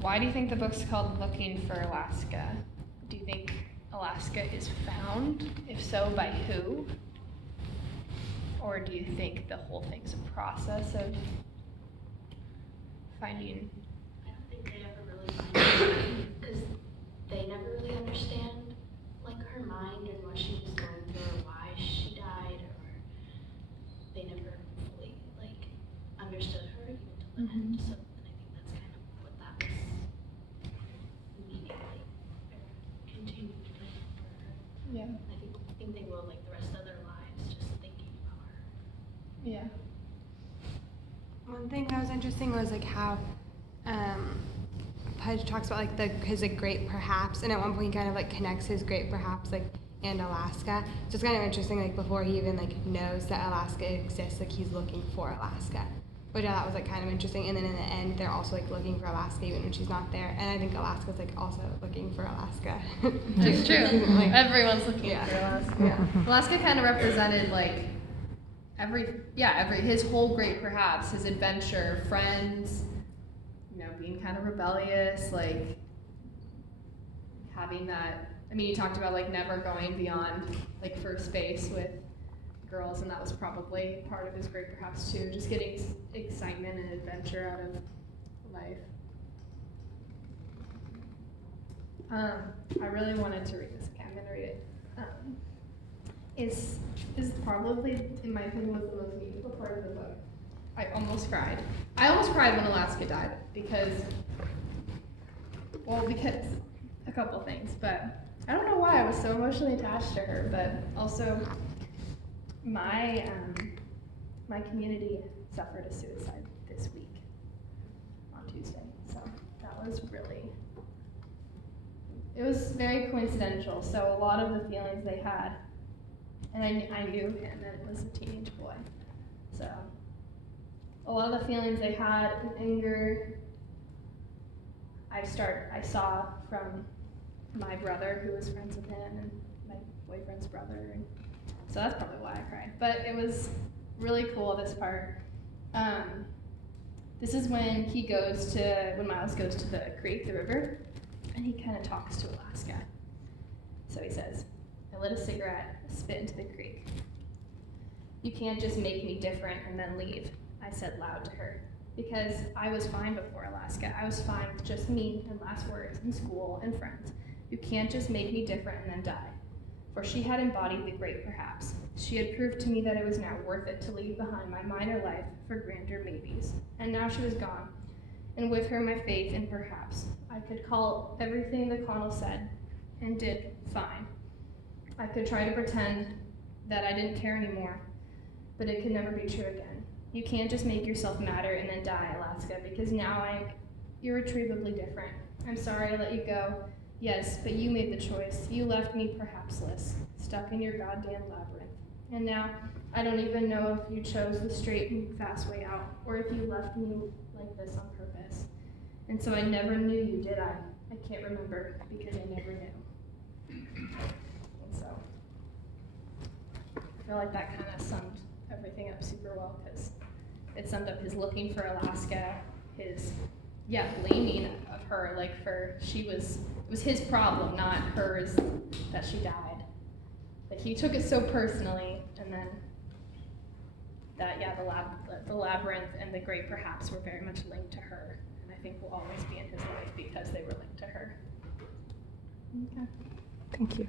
why do you think the book's called Looking for Alaska? Do you think Alaska is found? If so, by who? Or do you think the whole thing's a process of finding? I don't think they ever really find it because they never really understand like her mind and what she was going through or why she died, or they never fully like understood her even till the end. So and I think that's kind of what that was meaning, like or continued like for her. Yeah. I think they will like the rest of their lives just thinking about her. Yeah. One thing that was interesting was like how Pudge talks about like his like great perhaps, and at one point he kind of like connects his great perhaps like and Alaska. So it's kind of interesting like before he even like knows that Alaska exists, like he's looking for Alaska, which I thought was like kind of interesting. And then in the end they're also like looking for Alaska even when she's not there. And I think Alaska's like also looking for Alaska. It's true. Like, Everyone's looking yeah. for Alaska. Yeah. Alaska kind of represented like his whole great perhaps, his adventure, friends, you know, being kind of rebellious, like having that. I mean, you talked about like never going beyond like first base with girls, and that was probably part of his great perhaps too, just getting excitement and adventure out of life. I really wanted to read this. Okay, I'm gonna read it. Is probably, in my opinion, was the most meaningful part of the book. I almost cried. I almost cried when Alaska died because a couple things, but I don't know why I was so emotionally attached to her, but also my community suffered a suicide this week on Tuesday, so that was it was very coincidental. So a lot of the feelings they had, and I knew him, and it was a teenage boy. So a lot of the feelings they had, and anger, I saw from my brother, who was friends with him, and my boyfriend's brother, and so that's probably why I cried. But it was really cool, this part. This is when Miles goes to the creek, the river, and he kind of talks to Alaska. So he says, I lit a cigarette, spit into the creek. You can't just make me different and then leave, I said loud to her. Because I was fine before Alaska. I was fine with just me and last words and school and friends. You can't just make me different and then die. For she had embodied the great perhaps. She had proved to me that it was now worth it to leave behind my minor life for grander maybes. And now she was gone. And with her my faith in perhaps. I could call everything the Connell said and did fine. I could try to pretend that I didn't care anymore, but it could never be true again. You can't just make yourself matter and then die, Alaska, because now I'm irretrievably different. I'm sorry I let you go. Yes, but you made the choice. You left me perhapsless, stuck in your goddamn labyrinth. And now I don't even know if you chose the straight and fast way out, or if you left me like this on purpose. And so I never knew you, did I? I can't remember, because I never knew. And so I feel like that kind of summed everything up super well, because it summed up his looking for Alaska, his blaming of her, like it was his problem, not hers, that she died. Like he took it so personally, and then that the labyrinth and the great perhaps were very much linked to her, and I think will always be in his life because they were linked to her. Okay. Thank you.